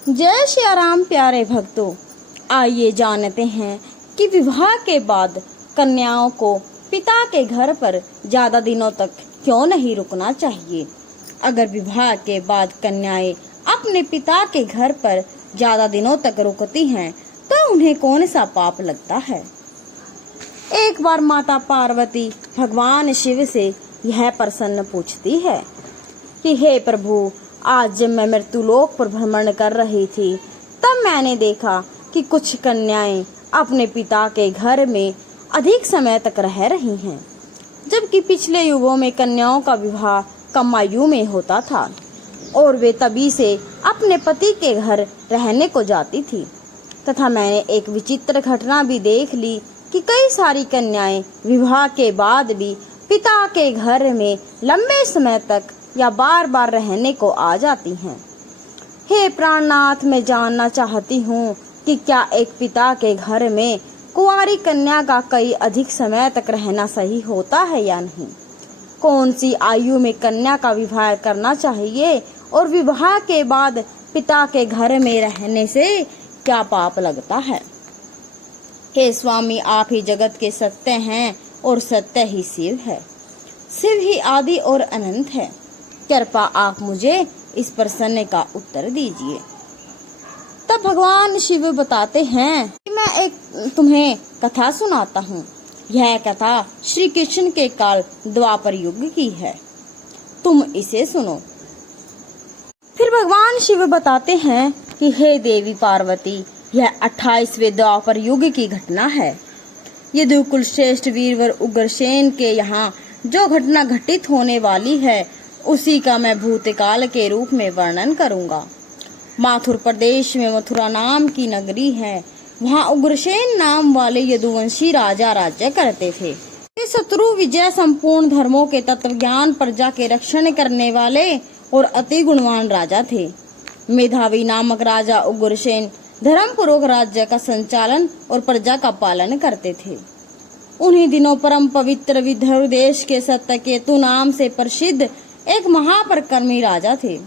जय श्री राम प्यारे भक्तों, आइए जानते हैं कि विवाह के बाद कन्याओं को पिता के घर पर ज्यादा दिनों तक क्यों नहीं रुकना चाहिए। अगर विवाह के बाद कन्याएं अपने पिता के घर पर ज्यादा दिनों तक रुकती हैं तो उन्हें कौन सा पाप लगता है। एक बार माता पार्वती भगवान शिव से यह प्रश्न पूछती है कि हे प्रभु, आज जब मैं मृत्युलोक पर भ्रमण कर रही थी तब मैंने देखा कि कुछ कन्याएं अपने पिता के घर में अधिक समय तक रह रही हैं, जबकि पिछले युगों में कन्याओं का विवाह कम आयु में होता था और वे तभी से अपने पति के घर रहने को जाती थी। तथा मैंने एक विचित्र घटना भी देख ली कि कई सारी कन्याएं विवाह के बाद भी पिता के घर में लंबे समय तक या बार बार रहने को आ जाती हैं। हे प्राणनाथ, मैं जानना चाहती हूँ कि क्या एक पिता के घर में कुंवारी कन्या का कई अधिक समय तक रहना सही होता है या नहीं। कौन सी आयु में कन्या का विवाह करना चाहिए और विवाह के बाद पिता के घर में रहने से क्या पाप लगता है। हे स्वामी, आप ही जगत के सत्य हैं और सत्य ही शिव है। शिव ही आदि और अनंत है। कृपा आप मुझे इस प्रश्न का उत्तर दीजिए। तब भगवान शिव बताते हैं कि मैं एक तुम्हें कथा सुनाता हूँ। यह कथा श्री कृष्ण के काल द्वापर युग की है, तुम इसे सुनो। फिर भगवान शिव बताते हैं कि हे देवी पार्वती, यह 28वें द्वापर युग की घटना है। यदुकुल श्रेष्ठ वीरवर उग्रसेन के यहाँ जो घटना घटित होने वाली है उसी का मैं भूतकाल के रूप में वर्णन करूंगा। माथुर प्रदेश में मथुरा नाम की नगरी है। वहाँ उग्रसेन नाम वाले यदुवंशी राजा राज्य करते थे। ये शत्रु विजय संपूर्ण धर्मों के तत्वज्ञान, प्रजा के रक्षण करने वाले और अति गुणवान राजा थे। मेधावी नामक राजा उग्रसेन धर्म पूर्वक राज्य का संचालन और प्रजा का पालन करते थे। उन्हीं दिनों परम पवित्र विदर्भ देश के सत्यकेतु नाम से प्रसिद्ध एक महापराक्रमी राजा थे।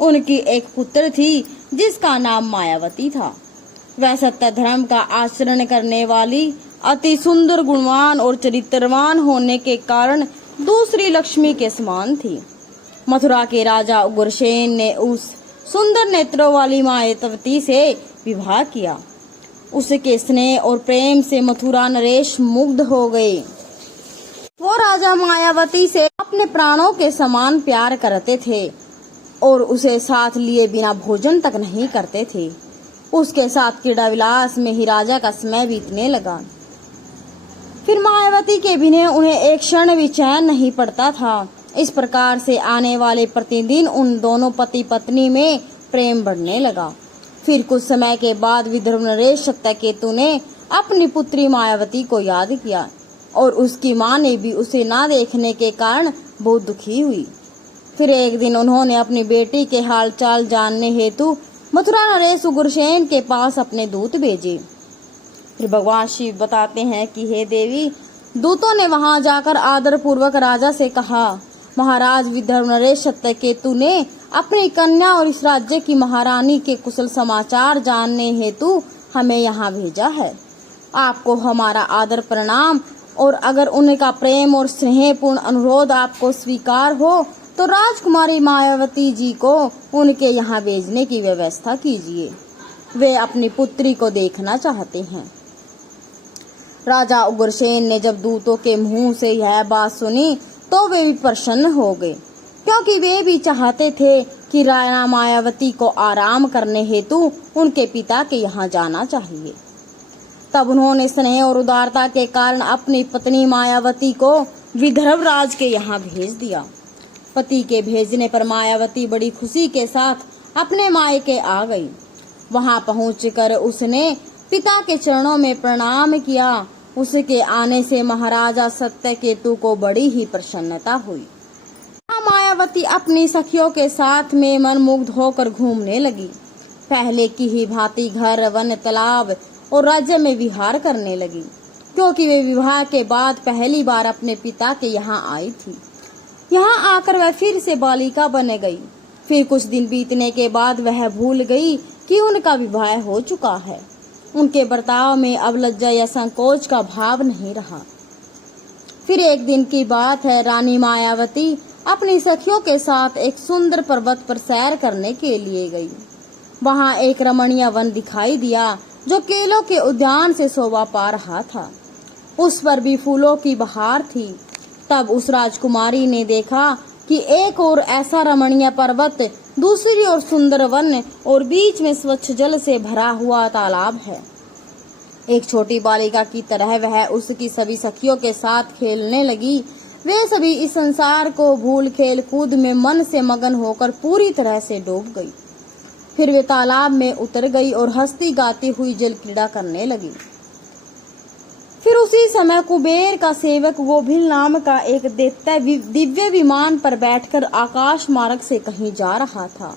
उनकी एक पुत्र थी जिसका नाम मायावती था। वह सत्य धर्म का आचरण करने वाली, अति सुंदर, गुणवान और चरित्रवान होने के कारण दूसरी लक्ष्मी के समान थी। मथुरा के राजा उग्रसेन ने उस सुंदर नेत्रों वाली मायावती से विवाह किया। उसके स्नेह और प्रेम से मथुरा नरेश मुग्ध हो गए। वो राजा मायावती से अपने प्राणों के समान प्यार करते थे और उसे साथ लिए बिना भोजन तक नहीं करते थे। उसके साथ क्रीड़ा विलास में ही राजा का समय बीतने लगा। फिर मायावती के बिना उन्हें एक क्षण भी चैन नहीं पड़ता था। इस प्रकार से आने वाले प्रतिदिन उन दोनों पति पत्नी में प्रेम बढ़ने लगा। फिर कुछ समय के बाद विदर्भ नरेश सत्यकेतु ने अपनी पुत्री मायावती को याद किया और उसकी माँ ने भी उसे ना देखने के कारण बहुत दुखी हुई। फिर एक दिन उन्होंने अपनी बेटी के हालचाल जानने हेतु मथुरा नरेश उग्रसेन के पास अपने दूत भेजे। फिर भगवान शिव बताते हैं कि हे देवी, दूतों ने वहां जाकर आदर पूर्वक राजा से कहा, महाराज, विदर्भ नरेश सत्यकेतु ने अपनी कन्या और इस राज्य की महारानी के कुशल समाचार जानने हेतु हमें यहाँ भेजा है। आपको हमारा आदर प्रणाम, और अगर उनका प्रेम और स्नेहपूर्ण अनुरोध आपको स्वीकार हो तो राजकुमारी मायावती जी को उनके यहाँ भेजने की व्यवस्था कीजिए। वे अपनी पुत्री को देखना चाहते हैं। राजा उग्रसेन ने जब दूतों के मुंह से यह बात सुनी तो वे भी प्रसन्न हो गए, क्योंकि वे भी चाहते थे कि राणा मायावती को आराम करने हेतु उनके पिता के यहाँ जाना चाहिए। तब उन्होंने स्नेह और उदारता के कारण अपनी पत्नी मायावती को विदर्भ राज के यहाँ भेज दिया। पति के भेजने पर मायावती बड़ी खुशी के साथ अपने मायके आ गई। वहां पहुंचकर उसने पिता के चरणों में प्रणाम किया। उसके आने से महाराजा सत्यकेतु को बड़ी ही प्रसन्नता हुई। मायावती अपनी सखियों के साथ में मनमुग्ध होकर घूमने लगी। पहले की ही भांति घर, वन, तालाब और राज्य में विहार करने लगी, क्योंकि वे विवाह के बाद पहली बार अपने पिता के यहाँ आई थी। यहाँ आकर वह फिर से बालिका बन गई। फिर कुछ दिन बीतने के बाद वह भूल गई कि उनका विवाह हो चुका है। उनके बर्ताव में अब लज्जा या संकोच का भाव नहीं रहा। फिर एक दिन की बात है, रानी मायावती अपनी सखियों के साथ एक सुंदर पर्वत पर सैर करने के लिए गई। वहां एक रमणीय वन दिखाई दिया जो केलों के उद्यान से शोभा पा रहा था। उस पर भी फूलों की बहार थी। तब उस राजकुमारी ने देखा कि एक और ऐसा रमणीय पर्वत, दूसरी ओर सुंदर वन और बीच में स्वच्छ जल से भरा हुआ तालाब है। एक छोटी बालिका की तरह वह उसकी सभी सखियों के साथ खेलने लगी। वे सभी इस संसार को भूल खेल कूद में मन से मगन होकर पूरी तरह से डूब गई। फिर वे तालाब में उतर गई और हंसती गाती हुई जल क्रीड़ा करने लगी। फिर उसी समय कुबेर का सेवक गोभिल नाम का एक दैत्य दिव्य विमान पर बैठकर आकाश मार्ग से कहीं जा रहा था।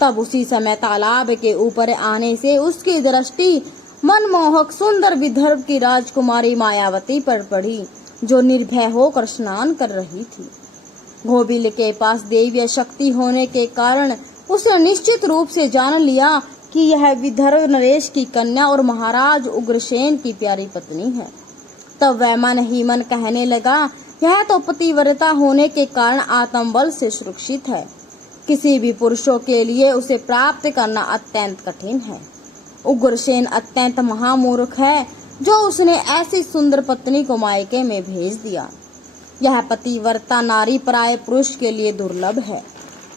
तब उसी समय तालाब के ऊपर आने से उसकी दृष्टि मनमोहक सुंदर विदर्भ की राजकुमारी मायावती पर पड़ी, जो निर्भय होकर स्नान कर रही थी। गोभिल के पास दैवीय शक्ति होने के कारण उसने निश्चित रूप से जान लिया कि यह विदर्भ नरेश की कन्या और महाराज उग्रसेन की प्यारी पत्नी है। तब वह मन ही मन कहने लगा, यह तो पतिव्रता होने के कारण आत्मबल से सुरक्षित है। किसी भी पुरुषों के लिए उसे प्राप्त करना अत्यंत कठिन है। उग्रसेन अत्यंत महामूर्ख है जो उसने ऐसी सुंदर पत्नी को मायके में भेज दिया। यह पतिव्रता नारी पराये पुरुष के लिए दुर्लभ है।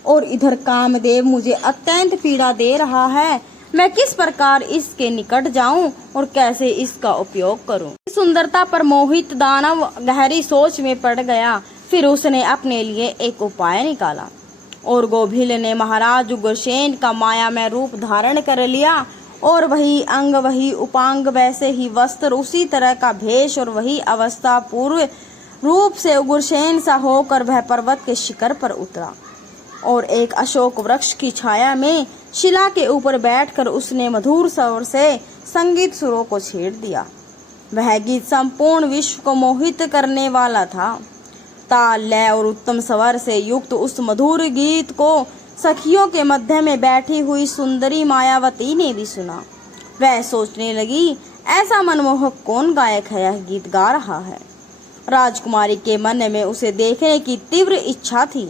और इधर कामदेव मुझे अत्यंत पीड़ा दे रहा है। मैं किस प्रकार इसके निकट जाऊं और कैसे इसका उपयोग करूं? सुंदरता पर मोहित दानव गहरी सोच में पड़ गया। फिर उसने अपने लिए एक उपाय निकाला और गोभिल ने महाराज उग्रसेन का मायामय रूप धारण कर लिया। और वही अंग, वही उपांग, वैसे ही वस्त्र, उसी तरह का भेष और वही अवस्था पूर्व रूप से उग्रसेन सा होकर वह पर्वत के शिखर पर उतरा और एक अशोक वृक्ष की छाया में शिला के ऊपर बैठकर उसने मधुर स्वर से संगीत सुरों को छेड़ दिया। वह गीत संपूर्ण विश्व को मोहित करने वाला था। ताल, लय और उत्तम स्वर से युक्त उस मधुर गीत को सखियों के मध्य में बैठी हुई सुंदरी मायावती ने भी सुना। वह सोचने लगी, ऐसा मनमोहक कौन गायक है यह गीत गा रहा है। राजकुमारी के मन में उसे देखने की तीव्र इच्छा थी।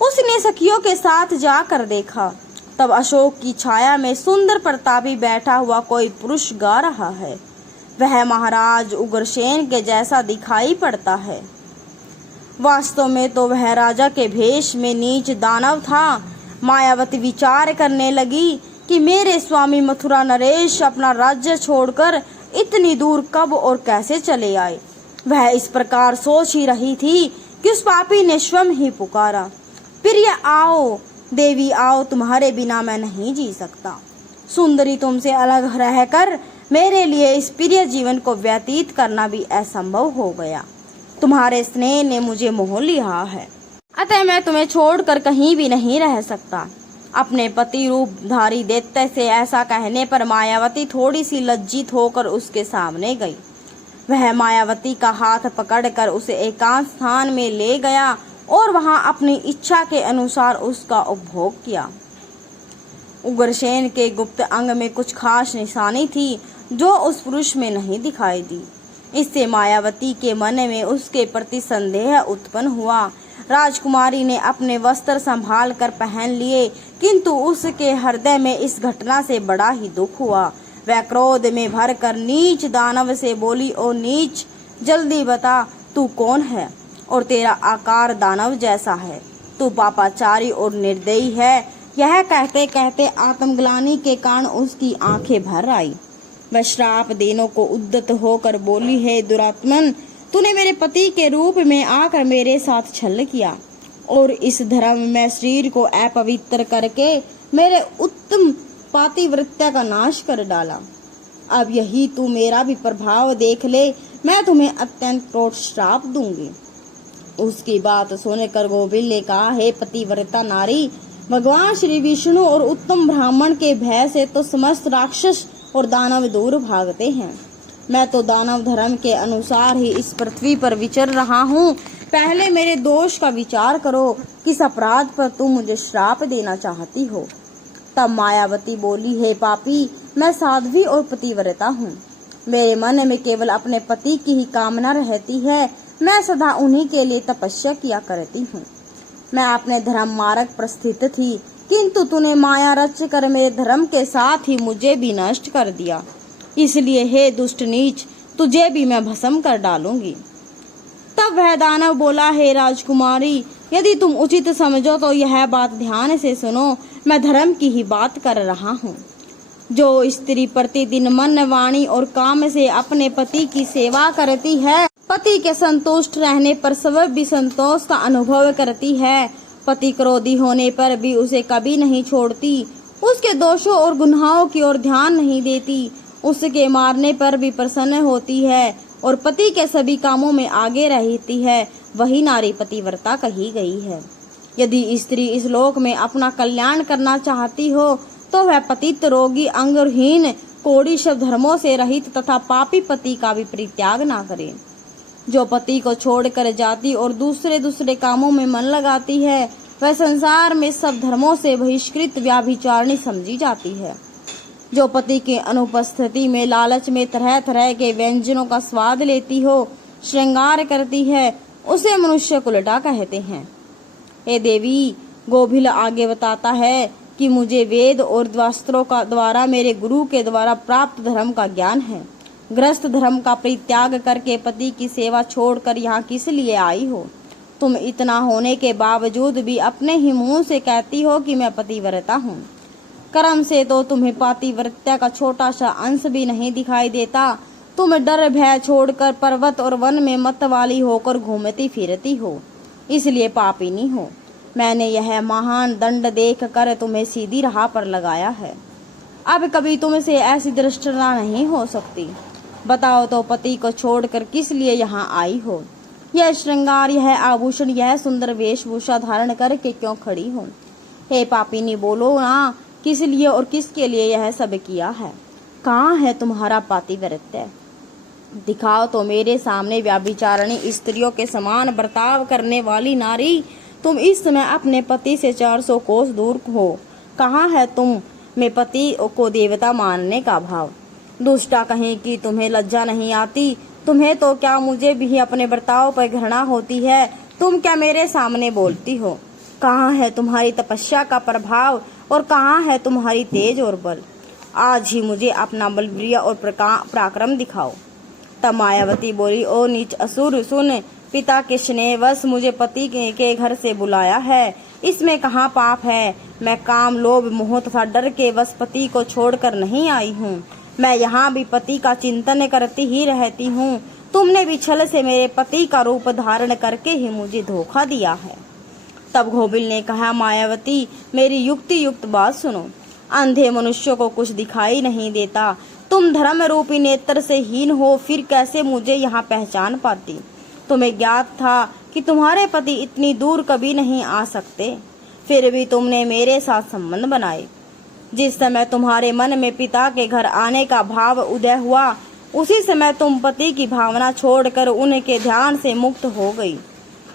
उसने सखियों के साथ जाकर देखा। तब अशोक की छाया में सुंदर प्रतापी बैठा हुआ कोई पुरुष गा रहा है। वह महाराज उग्रसेन के जैसा दिखाई पड़ता है। वास्तव में तो वह राजा के भेष में नीच दानव था। मायावती विचार करने लगी कि मेरे स्वामी मथुरा नरेश अपना राज्य छोड़कर इतनी दूर कब और कैसे चले आए। वह इस प्रकार सोच ही रही थी कि उस पापी ने स्वयं ही पुकारा, प्रिय आओ, देवी आओ, तुम्हारे बिना मैं नहीं जी सकता। सुंदरी, तुमसे अलग रहकर मेरे लिए इस प्रिय जीवन को व्यतीत करना भी असंभव हो गया। तुम्हारे स्नेह ने मुझे मोह लिया है, अतः मैं तुम्हें छोड़कर कहीं भी नहीं रह सकता। अपने पति रूपधारी दैत्य से ऐसा कहने पर मायावती थोड़ी सी लज्जित होकर उसके सामने गई। वह मायावती का हाथ पकड़कर उसे एकांत स्थान में ले गया और वहां अपनी इच्छा के अनुसार उसका उपभोग किया। उग्रसेन के गुप्त अंग में कुछ खास निशानी थी जो उस पुरुष में नहीं दिखाई दी। इससे मायावती के मन में उसके प्रति संदेह उत्पन्न हुआ। राजकुमारी ने अपने वस्त्र संभाल कर पहन लिए, किंतु उसके हृदय में इस घटना से बड़ा ही दुख हुआ। वह क्रोध में भरकर नीच दानव से बोली, ओ नीच, जल्दी बता तू कौन है और तेरा आकार दानव जैसा है। तू पापाचारी और निर्दयी है। यह कहते कहते आत्मग्लानि के कारण उसकी आंखें भर आई। वह श्राप देने को उद्यत होकर बोली, हे दुरात्मन, तूने मेरे पति के रूप में आकर मेरे साथ छल किया और इस धर्म में शरीर को अपवित्र करके मेरे उत्तम पातिव्रत्य का नाश कर डाला। अब यही तू मेरा भी प्रभाव देख ले, मैं तुम्हें अत्यंत क्रोध श्राप दूंगी। उसकी बात सुनकर गोभिल ने कहा, हे पतिव्रता नारी, भगवान श्री विष्णु और उत्तम ब्राह्मण के भय से तो समस्त राक्षस और दानव दूर भागते हैं। मैं तो दानव धर्म के अनुसार ही इस पृथ्वी पर विचर रहा हूँ। पहले मेरे दोष का विचार करो, किस अपराध पर तुम मुझे श्राप देना चाहती हो। तब मायावती बोली, हे पापी, मैं साध्वी और पतिव्रता हूँ। मेरे मन में केवल अपने पति की ही कामना रहती है। मैं सदा उन्हीं के लिए तपस्या किया करती हूँ। मैं अपने धर्म मार्ग पर स्थित थी, किंतु तूने माया रच कर मेरे धर्म के साथ ही मुझे भी नष्ट कर दिया। इसलिए हे दुष्ट नीच, तुझे भी मैं भस्म कर डालूंगी। तब वह दानव बोला, हे राजकुमारी, यदि तुम उचित समझो तो यह बात ध्यान से सुनो। मैं धर्म की ही बात कर रहा हूँ। जो स्त्री प्रतिदिन मन, वाणी और काम से अपने पति की सेवा करती है, पति के संतुष्ट रहने पर स्वयं भी संतोष का अनुभव करती है, पति क्रोधी होने पर भी उसे कभी नहीं छोड़ती, उसके दोषों और गुनाहों की ओर ध्यान नहीं देती, उसके मारने पर भी प्रसन्न होती है और पति के सभी कामों में आगे रहती है, वही नारी पतिव्रता कही गई है। यदि स्त्री इस लोक में अपना कल्याण करना चाहती हो तो वह पतित, रोगी, अंगहीन, कोढ़ी सब धर्मों से रहित तथा पापी पति का भी परित्याग ना करे। जो पति को छोड़कर जाती और दूसरे कामों में मन लगाती है, वह संसार में सब धर्मों से बहिष्कृत व्याभिचारिणी समझी जाती है। जो पति के अनुपस्थिति में लालच में तरह तरह के व्यंजनों का स्वाद लेती हो, श्रृंगार करती है, उसे मनुष्य कुलटा कहते हैं। हे देवी, गोभिल आगे बताता है कि मुझे वेद और शास्त्रों का द्वारा मेरे गुरु के द्वारा प्राप्त धर्म का ज्ञान है। गृहस्थ धर्म का परित्याग करके पति की सेवा छोड़कर यहाँ किस लिए आई हो? तुम इतना होने के बावजूद भी अपने ही मुंह से कहती हो कि मैं पतिव्रता हूँ। कर्म से तो तुम्हें पातिव्रत्या का छोटा सा अंश भी नहीं दिखाई देता। तुम डर भय छोड़कर पर्वत और वन में मत वाली होकर घूमती फिरती हो, इसलिए पापिनी हो। मैंने यह महान दंड देख कर तुम्हें सीधी राह पर लगाया है। अब कभी तुमसे ऐसी दृष्टता नहीं हो सकती। बताओ तो पति को छोड़कर किस लिए यहाँ आई हो? यह श्रृंगार, यह आभूषण, यह सुंदर वेशभूषा धारण करके क्यों खड़ी हो? हे पापिनी, बोलो ना, किस लिए और किसके लिए यह सब किया है? कहाँ है तुम्हारा पातिव्रत्य? दिखाओ तो मेरे सामने। व्याभिचारिणी स्त्रियों के समान बर्ताव करने वाली नारी, तुम इस समय अपने पति से 400 कोस दूर हो। कहाँ है तुम में पति को देवता मानने का भाव? दुष्टा कहीं कि तुम्हें लज्जा नहीं आती? तुम्हें तो क्या, मुझे भी अपने बर्ताव पर घृणा होती है। तुम क्या मेरे सामने बोलती हो? कहाँ है तुम्हारी तपस्या का प्रभाव और कहाँ है तुम्हारी तेज और बल? आज ही मुझे अपना बलवीर्य और पराक्रम दिखाओ। तब मायावती बोली, ओ नीच असुर, सुन, पिता के स्नेहवश मुझे पति के घर से बुलाया है, इसमें कहाँ पाप है? मैं काम, लोभ, मोह तथा डर के वश पति को छोड़कर नहीं आई हूँ। मैं यहाँ भी पति का चिंतन करती ही रहती हूँ। तुमने भी छल से मेरे पति का रूप धारण करके ही मुझे धोखा दिया है। तब गोभिल ने कहा, मायावती, मेरी युक्ति युक्त बात सुनो। अंधे मनुष्य को कुछ दिखाई नहीं देता। तुम धर्म रूपी नेत्र से हीन हो, फिर कैसे मुझे यहाँ पहचान पाती? तुम्हें ज्ञात था कि तुम्हारे पति इतनी दूर कभी नहीं आ सकते, फिर भी तुमने मेरे साथ संबंध बनाए। जिस समय तुम्हारे मन में पिता के घर आने का भाव उदय हुआ, उसी समय तुम पति की भावना छोड़कर उनके ध्यान से मुक्त हो गई।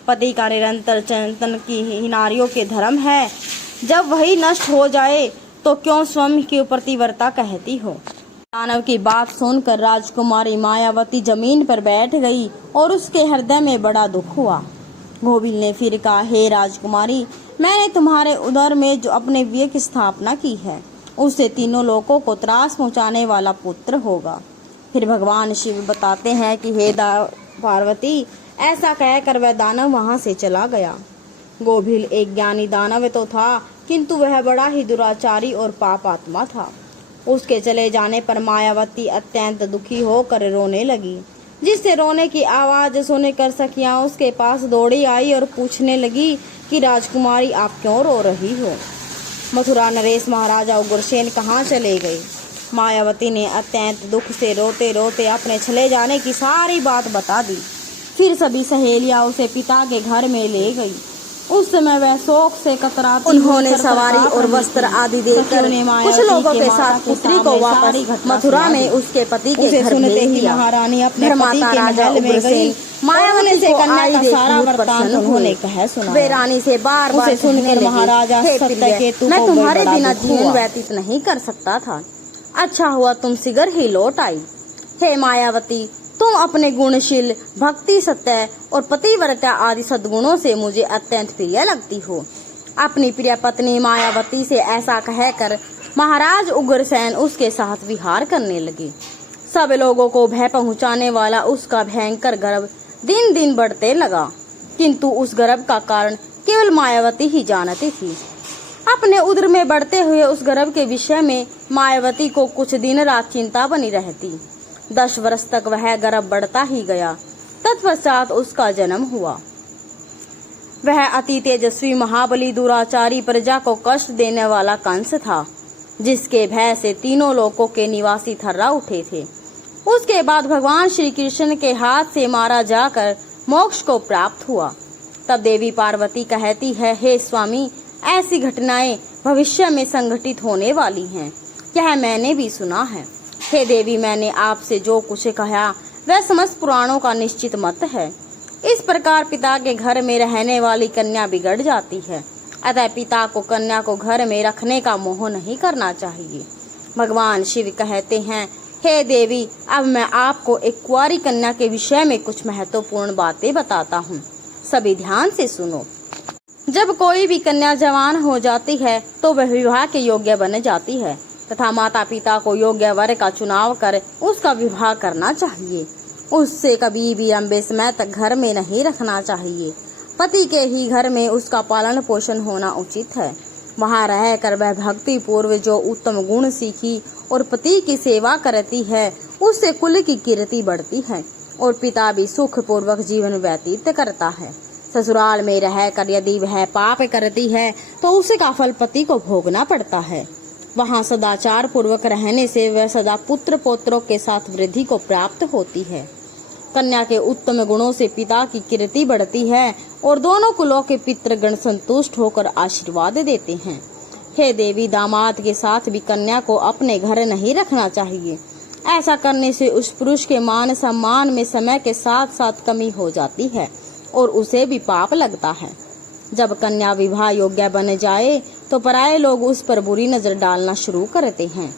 पति का निरंतर चिंतन की नारियों के धर्म है। जब वही नष्ट हो जाए तो क्यों स्वयं की पतिव्रता कहती हो? दानव की बात सुनकर राजकुमारी मायावती जमीन पर बैठ गई और उसके हृदय में बड़ा दुख हुआ। गोभिल ने फिर कहा, हे राजकुमारी, मैंने तुम्हारे उदर में जो अपने वीर्य की स्थापना की है, उससे तीनों लोगों को त्रास पहुंचाने वाला पुत्र होगा। फिर भगवान शिव बताते हैं कि हे पार्वती, ऐसा कहकर वह दानव वहां से चला गया। गोभिल एक ज्ञानी दानव तो था, किंतु वह बड़ा ही दुराचारी और पापात्मा था। उसके चले जाने पर मायावती अत्यंत दुखी होकर रोने लगी, जिससे रोने की आवाज सुनकर सखियां उसके पास दौड़ी आई और पूछने लगी कि राजकुमारी, आप क्यों रो रही हो? मथुरा नरेश महाराजा उग्रसेन कहाँ चले गए? मायावती ने अत्यंत दुख से रोते रोते अपने चले जाने की सारी बात बता दी। फिर सभी सहेलियां उसे पिता के घर में ले गई। उस समय वह शोक से कतराती, उन्होंने सवारी और वस्त्र आदि देकर कुछ लोगों के साथ पुत्री को वापस मथुरा में उसके पति के घर भेज दिया। महारानी अपने पति के महल में गई मायावती से कन्या का सारा वृत्तांत उन्होंने कह सुना। वे रानी से बार बार सुनकर महाराजा सत्यकेतु मैं तुम्हारे बिना जीवन व्यतीत नहीं कर सकता था। अच्छा हुआ तुम शीघ्र ही लौट आई। हे मायावती, तुम अपने गुणशील, भक्ति, सत्य और पतिव्रता आदि सद्गुणों से मुझे अत्यंत प्रिय लगती हो। अपनी प्रिय पत्नी मायावती से ऐसा कहकर महाराज उग्रसेन उसके साथ विहार करने लगे। सब लोगों को भय पहुंचाने वाला उसका भयंकर गर्व दिन दिन बढ़ते लगा, किंतु उस गर्व का कारण केवल मायावती ही जानती थी। अपने उदर में बढ़ते हुए उस गर्व के विषय में मायावती को कुछ दिन रात चिंता बनी रहती। 10 वर्ष तक वह गर्व बढ़ता ही गया। तत्पश्चात उसका जन्म हुआ। वह अति तेजस्वी, महाबली, दुराचारी, प्रजा को कष्ट देने वाला कंस था, जिसके भय से तीनों लोकों के निवासी थर्रा उठे थे। उसके बाद भगवान श्री कृष्ण के हाथ से मारा जाकर मोक्ष को प्राप्त हुआ। तब देवी पार्वती कहती है, हे स्वामी, ऐसी घटनाएं भविष्य में संघटित होने वाली हैं, यह मैंने भी सुना है। हे देवी, मैंने आपसे जो कुछ कहा वह समस्त पुराणों का निश्चित मत है। इस प्रकार पिता के घर में रहने वाली कन्या बिगड़ जाती है, अतः पिता को कन्या को घर में रखने का मोह नहीं करना चाहिए। भगवान शिव कहते हैं, हे देवी, अब मैं आपको एक कुंवारी कन्या के विषय में कुछ महत्वपूर्ण बातें बताता हूँ, सभी ध्यान से सुनो। जब कोई भी कन्या जवान हो जाती है तो वह विवाह के योग्य बन जाती है तथा माता पिता को योग्य वर का चुनाव कर उसका विवाह करना चाहिए। उससे कभी भी लंबे समय तक घर में नहीं रखना चाहिए। पति के ही घर में उसका पालन पोषण होना उचित है। वहाँ रहकर वह भक्ति पूर्व जो उत्तम गुण सीखी और पति की सेवा करती है, उससे कुल की कीर्ति बढ़ती है और पिता भी सुख पूर्वक जीवन व्यतीत करता है। ससुराल में रहकर यदि वह पाप करती है तो उसका फल पति को भोगना पड़ता है। वहाँ सदाचार पूर्वक रहने से वह सदा पुत्र पौत्रों के साथ वृद्धि को प्राप्त होती है। कन्या के उत्तम गुणों से पिता की कीर्ति बढ़ती है और दोनों कुलों के पितृगण संतुष्ट होकर आशीर्वाद देते हैं। हे देवी, दामाद के साथ भी कन्या को अपने घर नहीं रखना चाहिए। ऐसा करने से उस पुरुष के मान सम्मान में समय के साथ साथ कमी हो जाती है और उसे भी पाप लगता है। जब कन्या विवाह योग्य बन जाए तो पराये लोग उस पर बुरी नजर डालना शुरू करते हैं।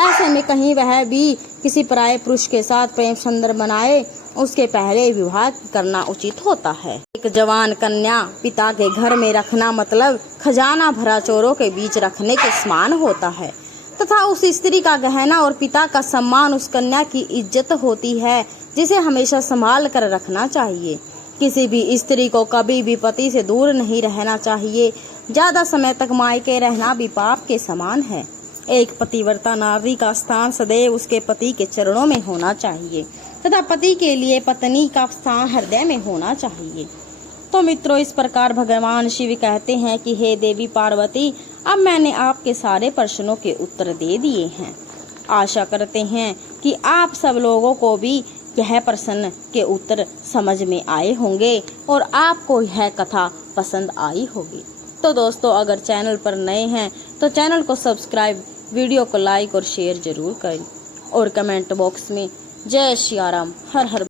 ऐसे में कहीं वह भी किसी पराये पुरुष के साथ प्रेम संबंध बनाए, उसके पहले विवाह करना उचित होता है। एक जवान कन्या पिता के घर में रखना मतलब खजाना भरा चोरों के बीच रखने के समान होता है तथा उस स्त्री का गहना और पिता का सम्मान उस कन्या की इज्जत होती है, जिसे हमेशा संभाल कर रखना चाहिए। किसी भी स्त्री को कभी भी पति से दूर नहीं रहना चाहिए। ज्यादा समय तक मायके रहना भी पाप के समान है। एक पतिव्रता नारी का स्थान सदैव उसके पति के चरणों में होना चाहिए तथा पति के लिए पत्नी का स्थान हृदय में होना चाहिए। तो मित्रों, इस प्रकार भगवान शिव कहते हैं कि हे देवी पार्वती, अब मैंने आपके सारे प्रश्नों के उत्तर दे दिए हैं। आशा करते हैं कि आप सब लोगों को भी यह प्रश्न के उत्तर समझ में आए होंगे और आपको यह कथा पसंद आई होगी। तो दोस्तों, अगर चैनल पर नए हैं तो चैनल को सब्सक्राइब, वीडियो को लाइक और शेयर जरूर करें और कमेंट बॉक्स में जय श्री राम, हर हर